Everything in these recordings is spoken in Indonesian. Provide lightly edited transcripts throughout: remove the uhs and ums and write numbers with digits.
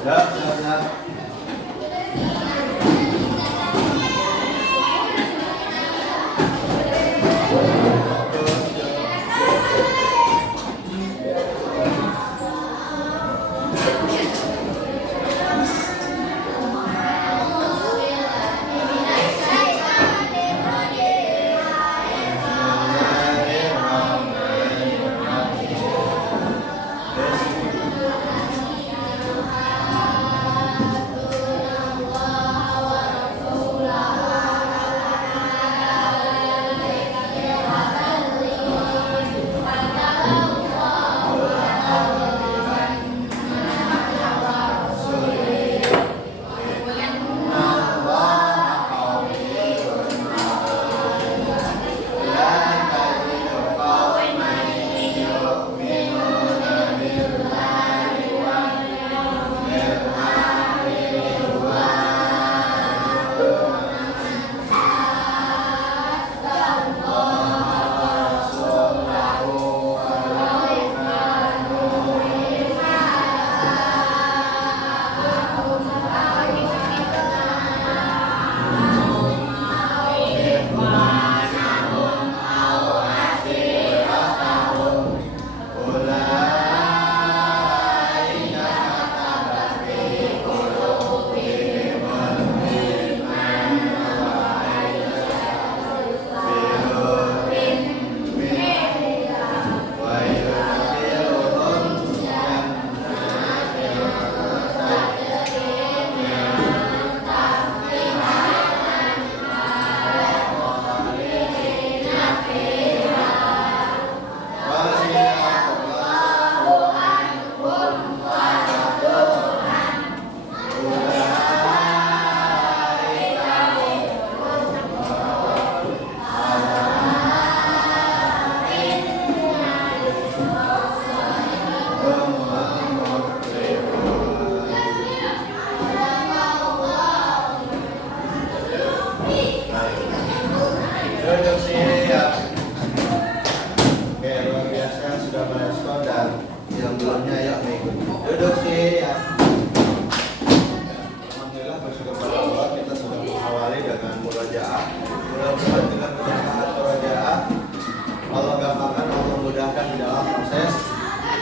Ya, ya.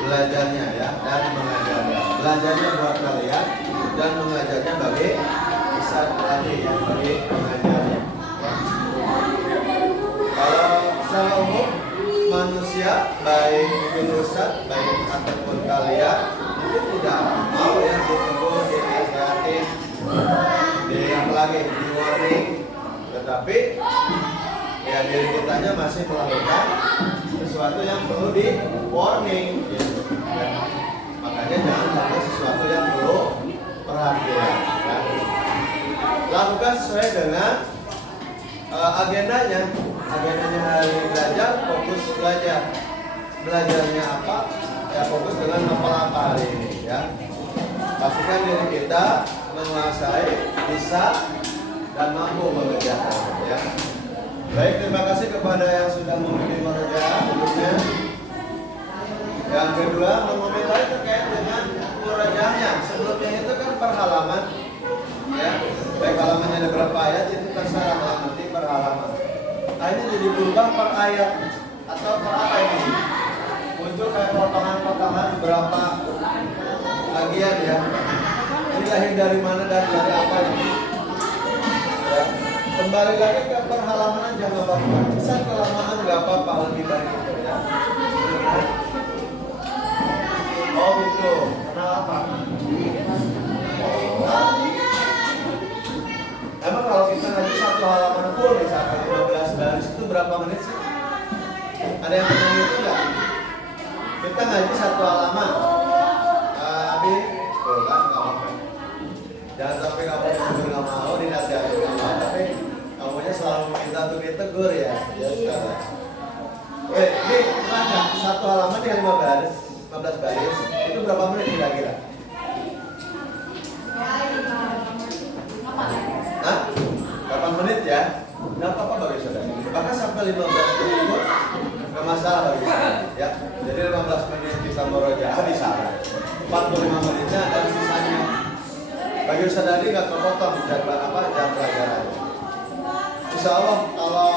Belajarnya ya dan mengajarnya. Belajarnya buat kalian dan mengajarnya bagi bisa tadi ya bagi mengajarnya. Kalau secara umum manusia baik mungkin Ustaz baik ataupun kalian itu tidak mau ya ditegur, dinasihatin, di apalagi di warning, tetapi ya diri kitanya masih melakukan sesuatu yang perlu di warning gitu. Ya. Makanya jangan lakukan sesuatu yang perlu perhatian ya. Lakukan sesuai dengan agendanya hari belajar, fokus belajar. Belajarnya apa? Ya fokus dengan apa hari ini ya. Pastikan diri kita menguasai, bisa dan mampu mengerjakan ya. Baik, terima kasih kepada yang sudah memimpin murojaah sebelumnya. Yang kedua, mengomentari terkait dengan murojaahnya. Sebelumnya itu kan per halaman, ya. Baik halamannya ada berapa ayat itu terserah nanti per halaman. Nah, ini jadi berubah per ayat atau per apa ini? Muncul kayak potongan-potongan berapa bagian ya. Ini lahir dari mana dan dari apa ini? Ya. Kembali lagi ke perhalaman aja nggak apa-apa. Bisa kelamaan nggak apa-apa, lebih baik itu ya. Oh gitu. Kenapa? Emang kalau kita ngaji satu halaman full misalkan 15 baris itu berapa menit sih? Ada yang pernah itu nggak? Kita ngaji satu halaman. Tapi tuh kan nggak apa-apa. Jangan sampai kamu nggak mau dinasihatin nggak mau, tapi kamunya selalu minta untuk ditegur ya. Ya sudah. Ini mana? Satu halaman yang 15 baris itu berapa menit kira-kira? Hah? 8 menit ya? Nggak apa-apa bagi saudara. Bahkan sampai 15 menit pun nggak masalah bagi saudara. Ya. Jadi 15 menit kita murojaah bisa. 45 menitnya dan sisanya bagi Ustaz tadi nggak kepotong jam pelajaran. Insya Allah kalau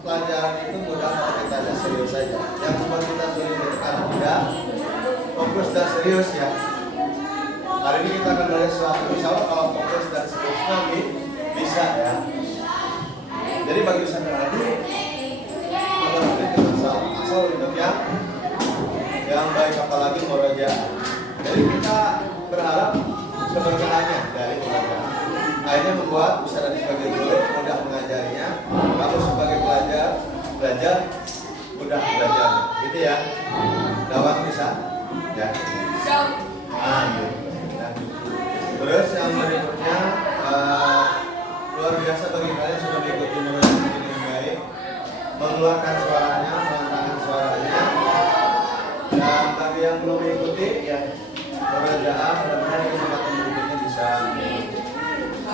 pelajaran itu mudah kalau kita ada serius saja. Yang membuat kita sulit itu karena tidak fokus dan serius ya. Hari ini kita akan belajar sesuatu. Insya Allah kalau fokus dan serius nanti bisa ya. Jadi bagi Ustaz tadi kalau nanti kita asal untuk yang baik apalagi murojaah. Jadi kita berharap keberkahannya dari pelajaran. Akhirnya membuat Ustaz tadi sebagai guru mudah mengajarinya, kamu sebagai belajar mudah belajar, gitu ya. Dawang bisa, ya. Gitu. Ya. Terus yang berikutnya luar biasa bagi kalian sudah mengikuti murojaah ini dengan baik, mengeluarkan suaranya, mengatakan suaranya. Dan bagi yang belum mengikuti, ya murojaah mudah-mudahan kesempatan berikutnya bisa.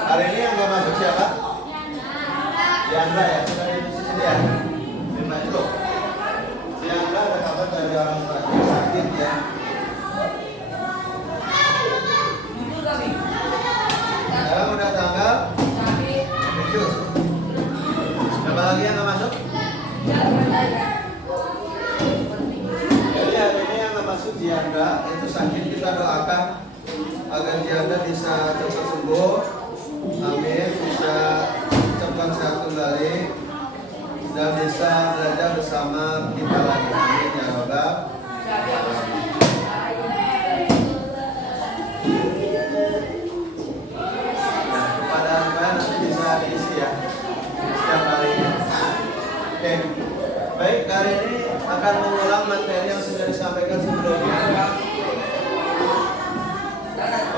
Hari ini yang nggak masuk siapa? Diandra ya, sudah di sini ya. Terima itu. Diandra ada kabar dari orang tua sakit ya. Sekarang udah tanggal 7. Siapa lagi yang nggak masuk? Jadi hari ini yang nggak masuk Diandra itu sakit, kita doakan agar Diandra bisa cepat sembuh. Amin, bisa cepat sehat kembali dan bisa belajar bersama kita lagi. Amin ya Rabbal. Nah, kepada Anda nanti bisa diisi ya setiap hari. Oke, baik, hari ini akan mengulang materi yang sudah disampaikan sebelumnya.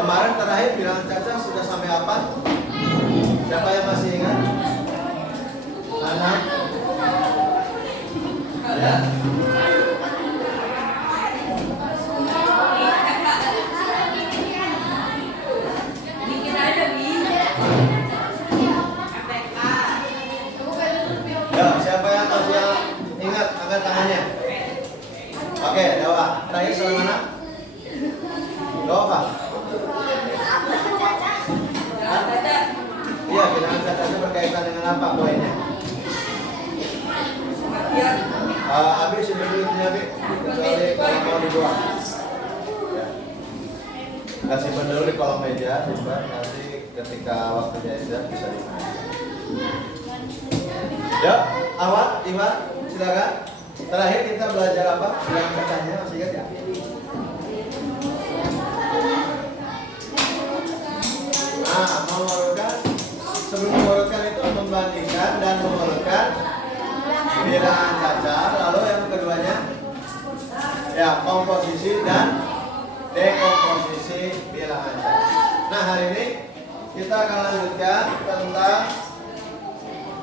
Kemarin terakhir bilangan caca sudah sampai apa? Siapa yang masih ingat? Anak? Ya. Ya, siapa yang masih ingat? Angkat tangannya. Oke, Dewa. Terakhir soal mana? Dewa apa? Iya, bilangan cacatnya berkaitan dengan apa poinnya? Abi sudah dulu Abi, kecuali kalau mau dibuang. Ya. Kasih dulu di kolom meja, simpan nanti ketika waktunya sudah bisa dimain. Ya, Awat, Iwan, silakan. Terakhir kita belajar apa? Bilangan cacatnya masih ingat ya? Nah, mengurutkan, sebelum mengurutkan itu membandingkan dan mengurutkan bilangan caca. Lalu yang keduanya, ya komposisi dan dekomposisi bilangan caca. Nah, hari ini kita akan lanjutkan tentang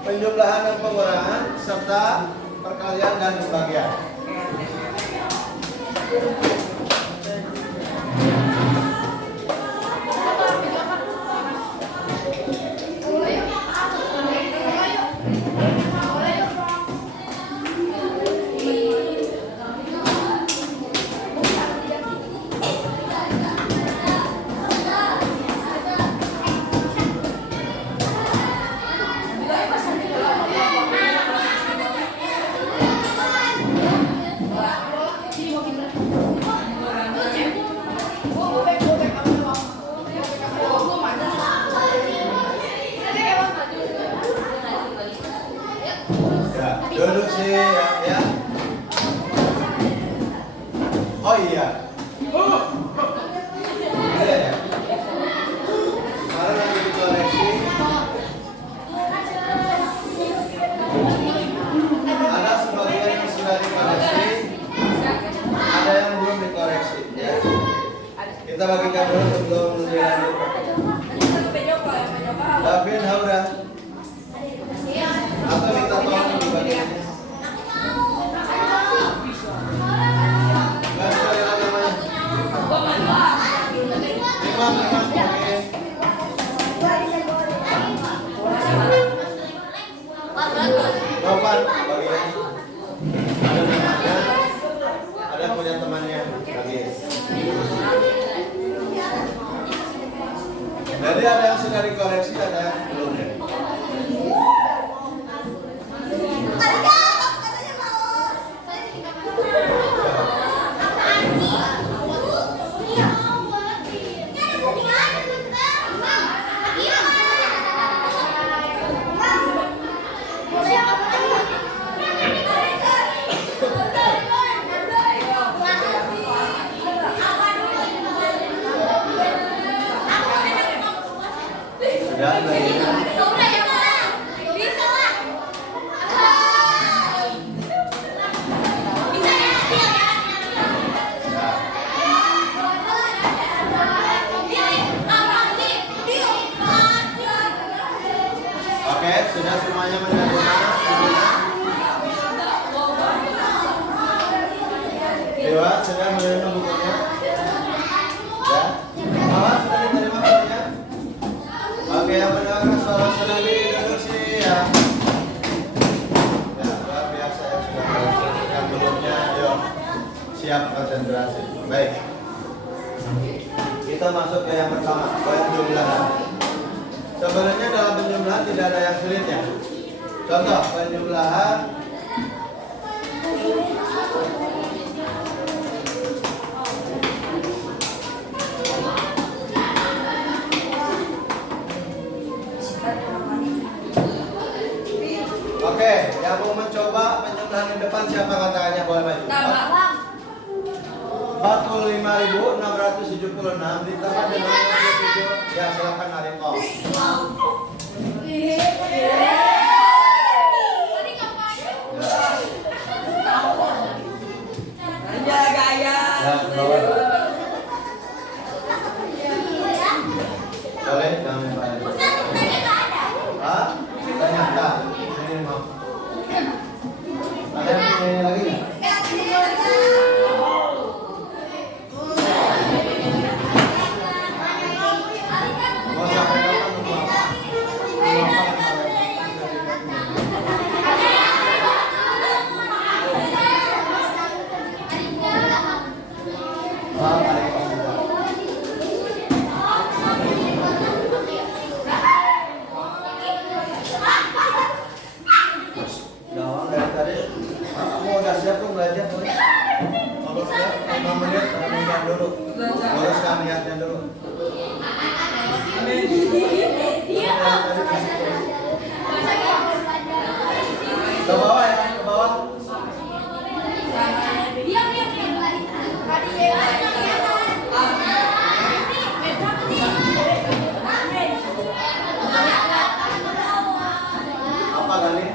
penjumlahan dan pengurangan serta perkalian dan pembagian. Duduk sih ya. Oh iya. Iya ya. Kemarin lagi dikoreksi. Ada sebagian yang sudah dikoreksi, ada yang belum dikoreksi ya. Kita bagikan dulu sebelum lebih lanjut. Davin Haura. Atau minta tolong dibagikan. Imam, oke. Novan, bagian. Ada namanya, ada punya temannya, bagi. Dari tidak ada yang sudah dikoreksi, ada yang belum ya. Ya, oke, sudah semuanya menerima. Dewa, sudah menerima bukunya? Ya? Awas, sudah diterima bukunya? Oke, yang mendengarkan suara tsunami duduk sini ya. Ya, luar biasa ya sudah melakukan belumnya. Yuk, siap konsentrasi. Baik. Kita masuk ke yang pertama, penjumlahan. Sebenarnya dalam penjumlahan tidak ada yang sulit ya. Contoh penjumlahan. Oke, yang mau mencoba penjumlahan di depan siapa katanya boleh maju? 45.676 ditambah dengan 27. Ya, silakan Ariko. Gaya. Ya, bawah. Boleh, jangan balik. Hah? Tanya tak? Ini mau. Ada yang ini lagi nggak? Mau sampai kapan tunggu apa? Tunggu apa? Gawang dari tadi. Kamu udah siap tuh belajar tuh? Kalau siap 5 menit, renungkan dulu. Luruskan niatnya dulu. Ke bawah ya, ke bawah. Apa kali?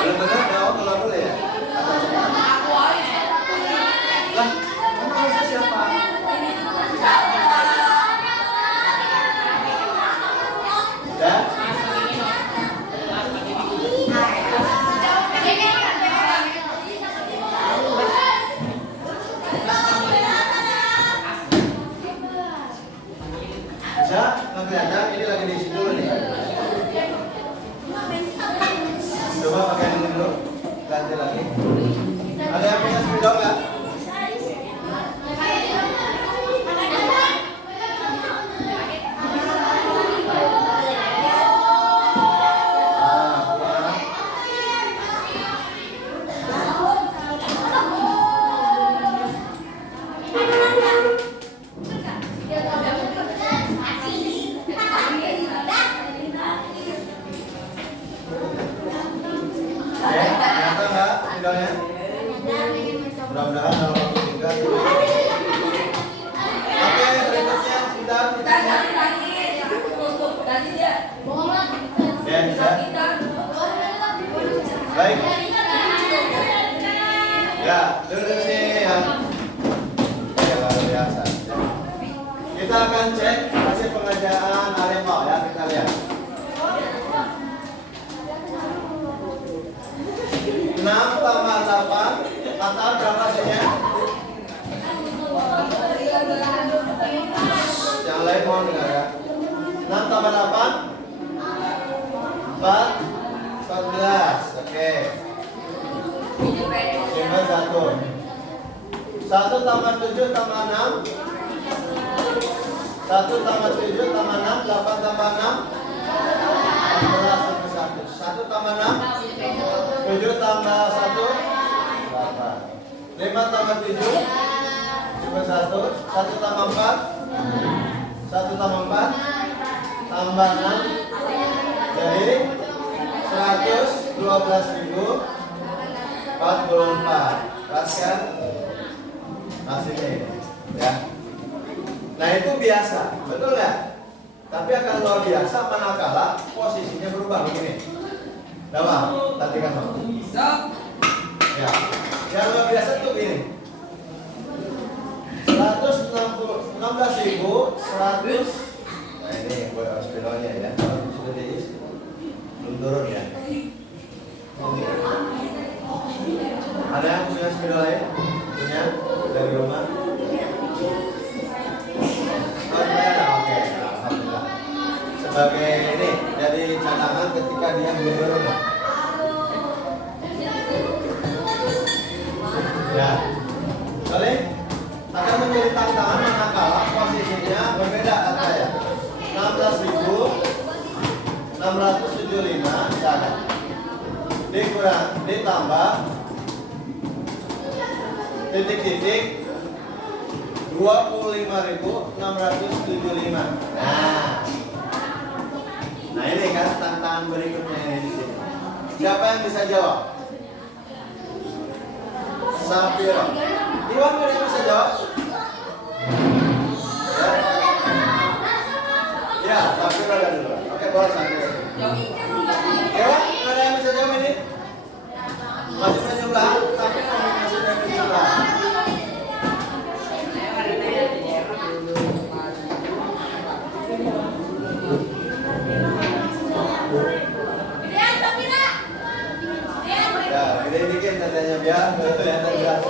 Benar-benar mau keluar dulu ya? Lah, kamu harusnya siapa? Ya? Bisa? Nggak kelihatan? Ini lagi diisi dulu nih. Coba pakai ini dulu. Ganti lagi. Ada yang punya spidol nggak? Ternyata nggak spidolnya? Mudah-mudahan dalam waktu singkat. Oke, berikutnya sudah kita ya, bisa. Baik. Ya, duduk sini ya. Ya, luar biasa. Kita akan cek hasil pengerjaan Ariko ya, kita lihat. 6 tambah 8, total berapa hasilnya? Yang lain mohon dengar ya. 6 tambah 8 4 14. Oke. Simpan 1. 1 tambah 7 tambah 6. 1 tambah 7 tambah 6. 8 tambah 6 14 tambah 1. 1 tambah 6 7 tambah 1 8. 5 tambah 7 cuma 1. 1 tambah 4 1 tambah 4 tambah 6 jadi 112.044. Kelas kan? Hasilnya ini ya. Nah itu biasa, betul nggak? Tapi akan luar biasa manakala posisinya berubah begini. Coba, perhatikan Bang. Ya, yang luar biasa tuh gini. 116.100. Nah ini buat spidolnya ya. Sudah diisi, belum turun ya. Ada yang punya spidol lain? Punya dari rumah? Oke, alhamdulillah. Sebagai ini dari cadangan ketika dia belum turun. Ya, boleh akan menjadi tantangan manakala posisinya berbeda kata ya. 16.675 misalnya dikurang ditambah titik-titik 25.675. Nah ini kan tantangan berikutnya ini di sini. Siapa yang bisa jawab? Sapiro. Iwan ada yang bisa jawab? Ya, Sapiro ada dulu. Oke, boleh Sapiro. Iwan ada yang bisa jawab ini? Masih penjumlahan, tapi komunikasi dan penjumlahan. Ya, gede dikit tandanya biar kelihatan jelas.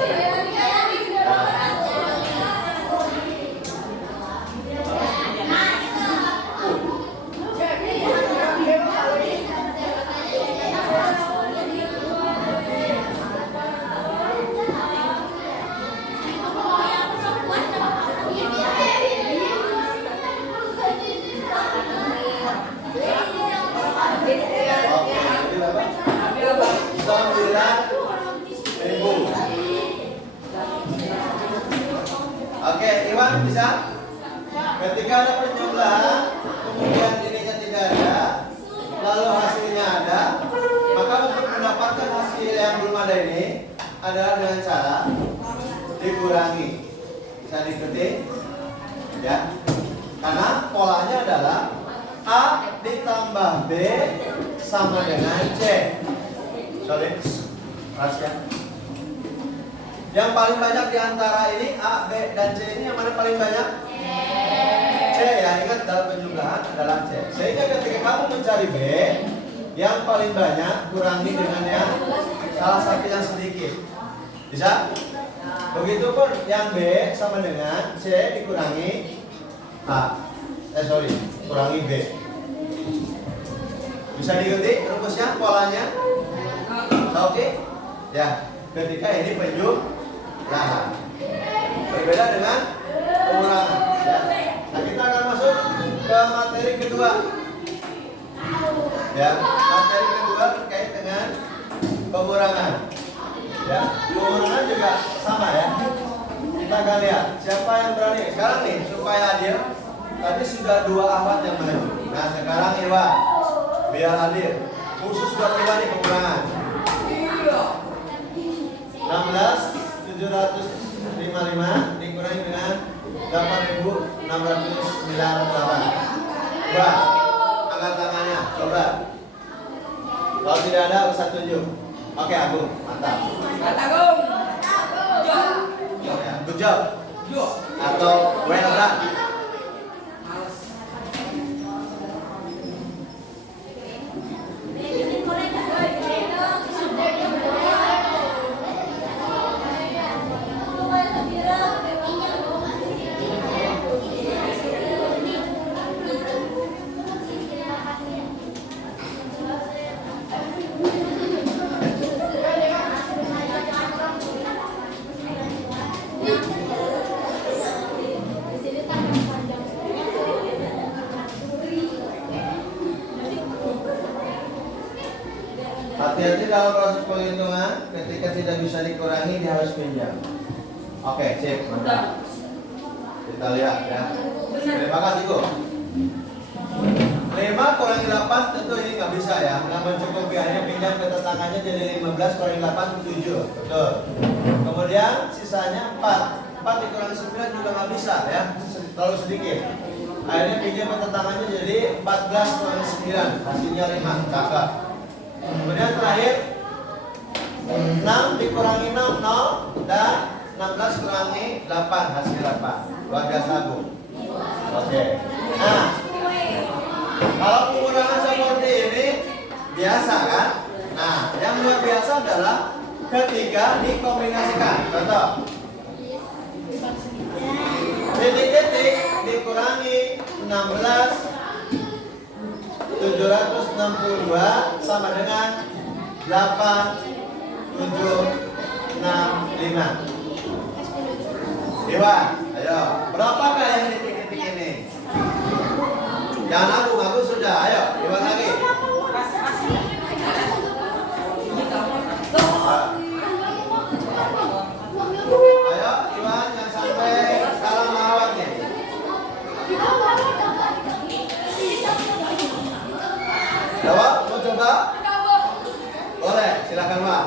Oke, Iwan bisa? Ketika ada penjumlahan, kemudian ininya tidak ada, lalu hasilnya ada, maka untuk mendapatkan hasil yang belum ada ini adalah dengan cara dikurangi. Bisa diikuti? Ya. Karena polanya adalah A ditambah B sama dengan C. Sorry, rahasia. Yang paling banyak di antara ini A, B, dan C ini yang mana paling banyak? C ya, ingat dalam penjumlahan adalah C. Sehingga ketika kamu mencari B, yang paling banyak kurangi dengan yang salah satu yang sedikit. Bisa? Begitupun yang B sama dengan C dikurangi A. Kurangi B. Bisa diikuti rumusnya, polanya? Oke? Ya, ketika ini penjumlahan berbeda dengan pengurangan ya. Nah kita akan masuk ke materi kedua ya. Materi kedua terkait dengan pengurangan ya. Pengurangan juga sama ya. Kita akan lihat siapa yang berani sekarang nih supaya adil. Tadi sudah 2 ahwat yang maju. Nah sekarang Iwan biar adil khusus buat Iwan nih pengurangan 16.755 dikurangi dengan 8.698. Coba angkat tangannya, coba. Kalau tidak ada usah tunjuk. Oke, Agung, mantap. Agung. Good job. Atau well done. dalam proses penghitungan, ketika tidak bisa dikurangi, dia harus pinjam. Oke, sip, mantap. Kita lihat ya. Terima kasih, Bu. 5 kurangi 8 tentu ini nggak bisa ya, nggak mencukupi, hanya pinjam ke tetangganya, jadi 15 kurangi 8 7, betul. Kemudian sisanya 4 dikurangi 9 juga nggak bisa ya, terlalu sedikit. Akhirnya pinjam ke tetangganya jadi 14 kurangi 9, hasilnya 5, cakep. Kemudian terakhir 6 dikurangi 6 0 dan 16 kurangi 8 hasil 8. Luar biasa, Bu. Oke. Nah, kalau pengurangan seperti ini biasa kan? Nah, yang luar biasa adalah ketika dikombinasikan. Contoh, titik-titik dikurangi 16 762 sama dengan 8 7 6 5. Iwan, ayo, berapakah yang titik-titik ini? Jangan aku sudah, ayo, Iwan lagi. Ayo, Iwan, yang sampai salah melawatnya. Jawab, mau coba? Boleh, silakan, Pak.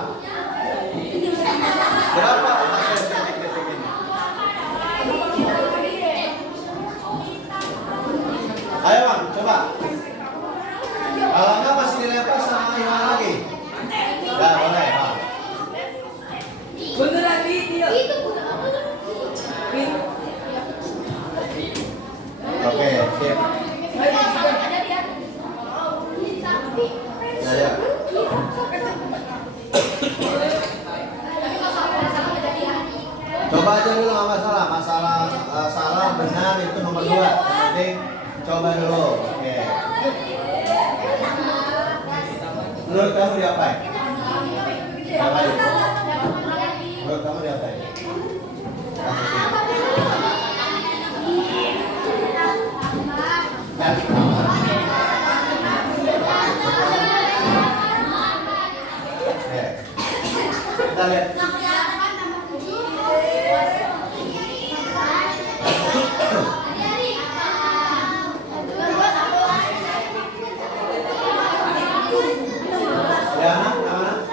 Berapa hasil titik-titik ini? Ayo, Bang, coba. Kalau enggak masih dilempar sama Iwan lagi. Ya, boleh, Bang. Beneran video. Oke, sip. Nah, ya. Coba aja dulu, nggak masalah. Salah benar itu nomor 2. Yang penting coba dulu. Oke. Menurut kamu diapain? Diapain? Menurut kamu diapain? Kita lihat. Ya, mana?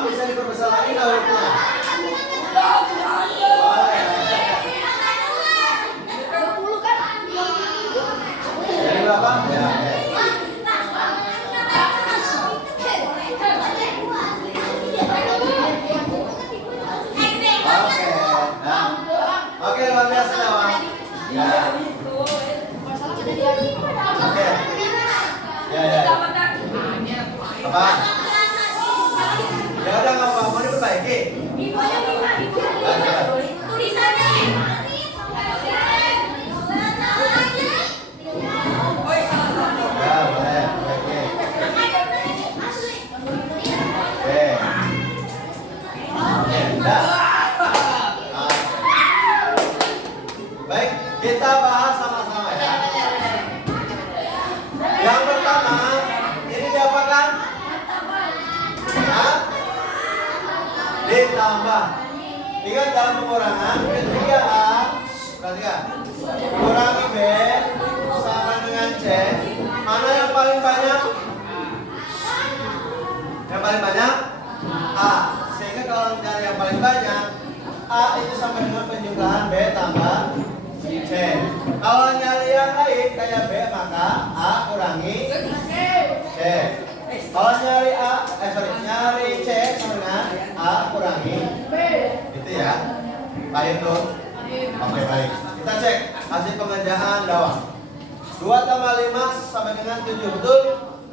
Bisa diperbesar lagi nggak hurufnya? Jadi berapa? Ya, oke, luar biasa ya, Bang. Ya. Oke. Ya. Apa? Ya udah, nggak apa-apa, mau diperbaiki. Ya, boleh. Oke. Dah. Baik, kita bahas sama-sama ya. Yang pertama, ini diapakan? Ditambah. Ingat dalam pengurangan ketika A, perhatikan, kurangi B sama dengan C, mana yang paling banyak? Yang paling banyak A. Sehingga kalau mencari yang paling banyak, A itu sama dengan penjumlahan B tambah C. Kalau nyari yang lain kayak B, maka A kurangi C. Kalau nyari nyari C sama dengan A kurangi B. Itu ya. Baik tuh. Oke, baik. Kita cek hasil pengerjaan Dawang. 2 tambah 5 sama dengan 7, betul?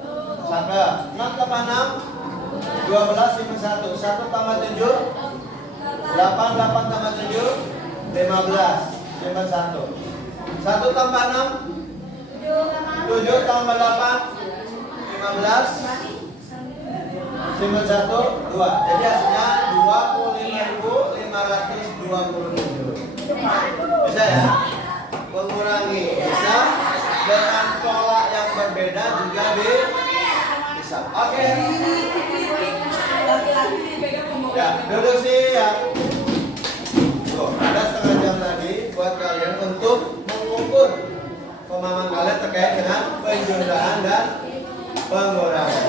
1. 6 tambah 6 12 51. 1 tambah 7 8 tambah 7 Simpan 1. 1 tambah 6. 7 tambah 8. 15. Simpan 1. 2. Jadi hasilnya 25.527. Bisa ya? Mengurangi bisa dengan pola yang berbeda juga bisa. Oke. Ya, duduk siap. Tuh, ada setengah jam lagi buat kalian untuk mengukur pemahaman kalian terkait dengan penjumlahan dan pengurangan.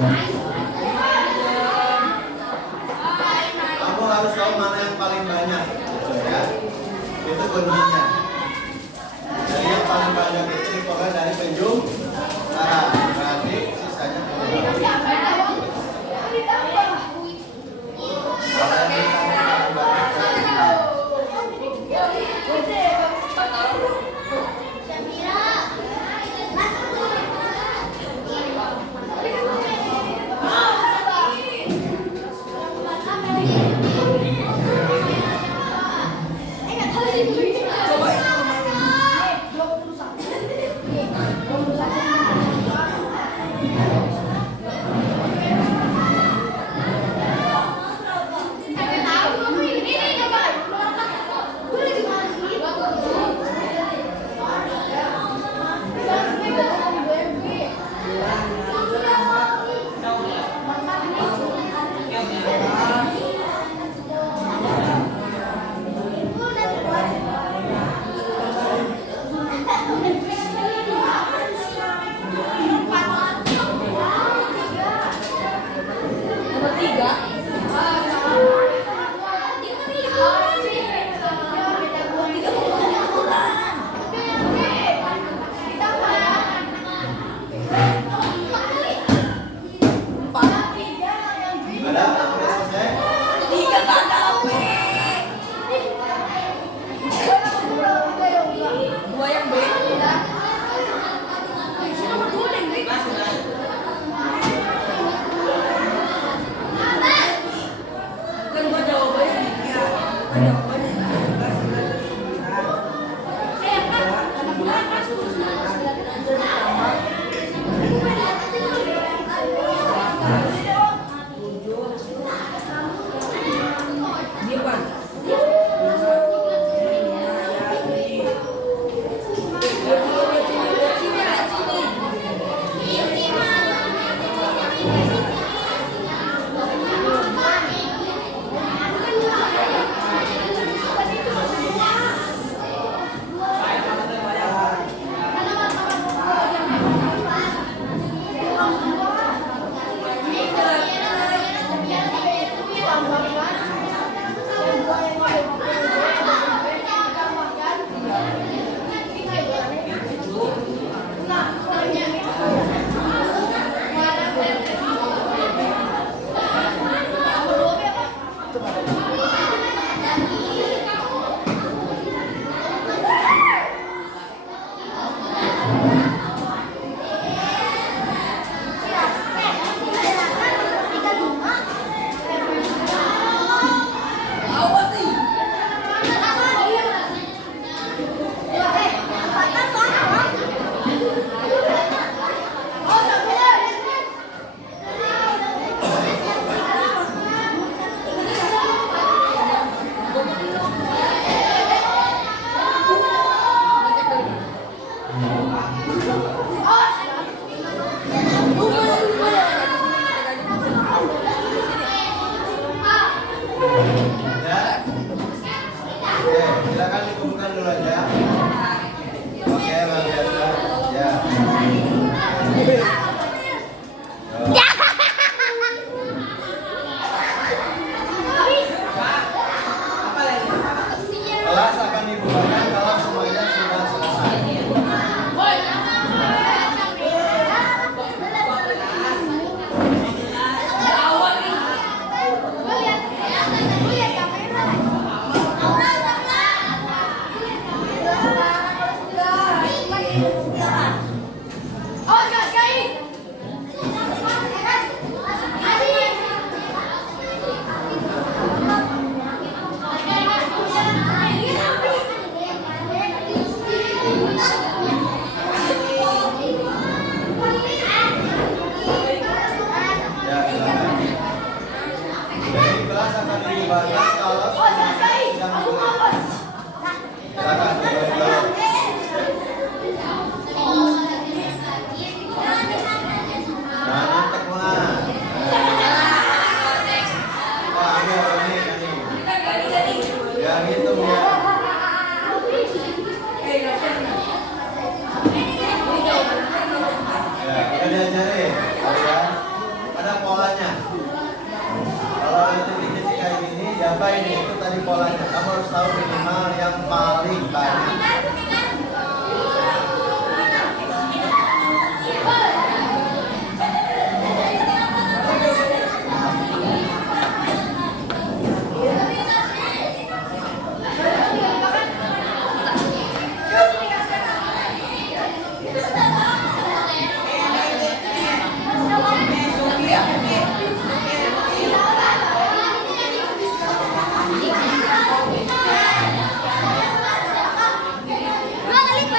Kamu harus tahu mana yang paling banyak, gitu ya. Itu kuncinya. Jadi yang paling banyak itu diperoleh dari penjum. Nah, berarti sisanya penjum. Kalau yang paling banyak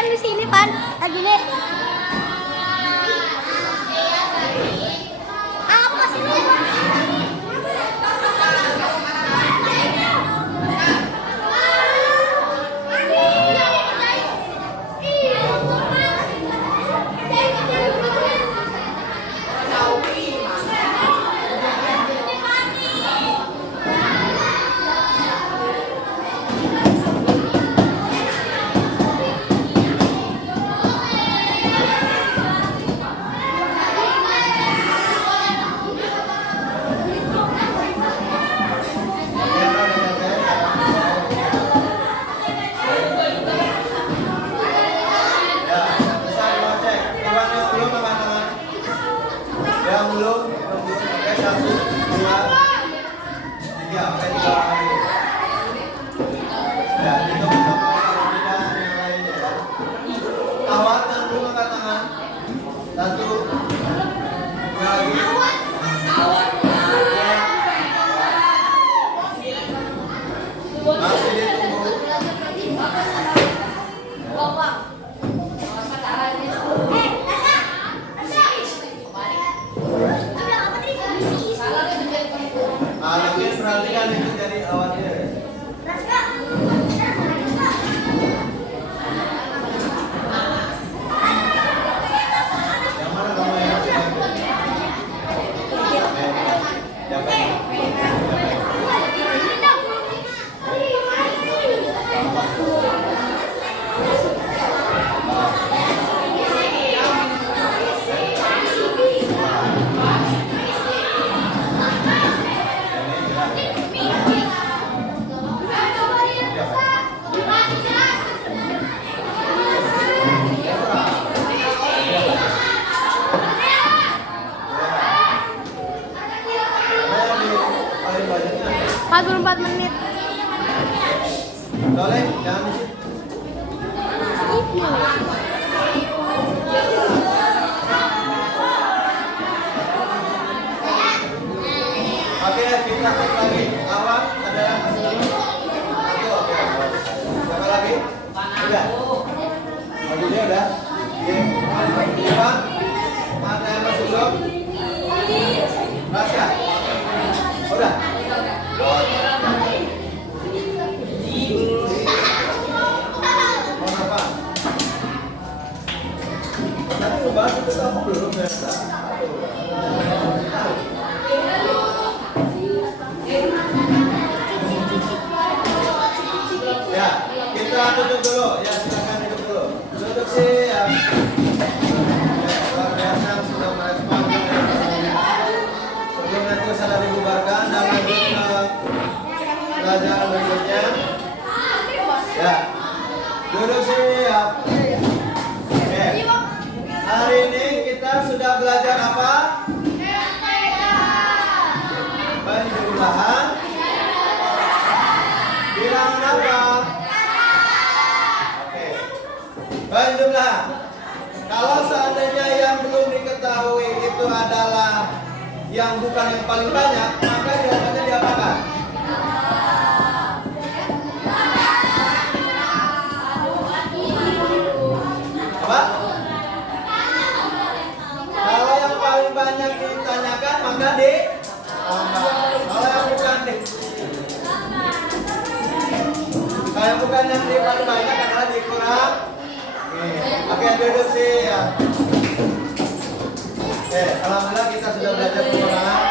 Pan di sini Pan. Lagi nih. Apa sih ini? Yang belum, oke 1, 2, 3, oke 3 kali. Ya, itu untuk yang lainnya. Awat yang belum angkat tangan. 1, 2 lagi. Masih ditunggu. Anaknya perhatikan itu jadi awatnya. Yang mana kamu yang masih paling banyaknya 44 menit. Soleh, jangan di situ. Oke, kita cek lagi. Awak ada yang masih belum? Satu, oke. Siapa lagi? Udah. Mobilnya udah. Oke. Ivan, mana yang masih belum? Raska. Udah. Mau apa? Nanti ngebahas itu kamu belum ya? Ya, kita duduk dulu. Ya, silakan duduk dulu. Duduk sih ya. Luar biasa sudah merespon. Sebelum nanti sana dibubarkan dan lanjut ke pelajaran berikutnya. Ya, duduk sih ya. Oke. Hari ini kita sudah belajar apa? Penjumlahan. Bilangan apa? Oke. Penjumlahan. Kalau seandainya yang belum diketahui itu adalah yang bukan yang paling banyak, maka jawabannya diapakan? Apa? Kalau yang paling banyak ditanyakan, maka di kalau yang bukan di kalau yang bukan yang di paling banyak adalah dikurang. Oke, duduk sih ya. Oke, alhamdulillah kita sudah belajar pengulangan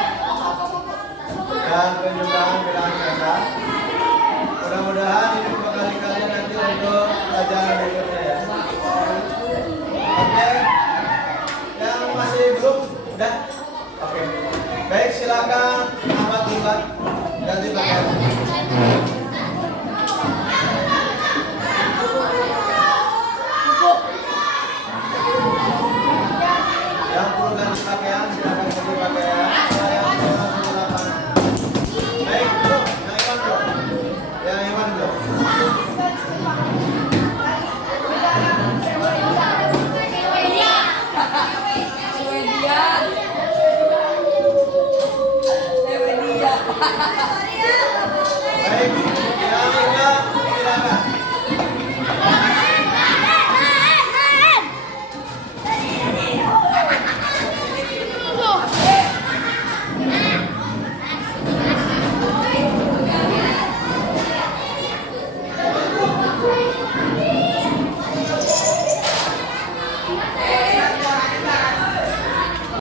dan penjumlahan bilangan biasa. Mudah-mudahan ini membekali kalian nanti untuk pelajaran berikutnya ya. Oke, yang masih belum, udah? Oke, baik silakan Ahmad duluan ganti pakaian. Yang perlu ganti pakaian silakan ganti pakaian. Saya langsung ke lapangan. Baik, bro, yang Iwan bro, yang Iwan bro. Baik.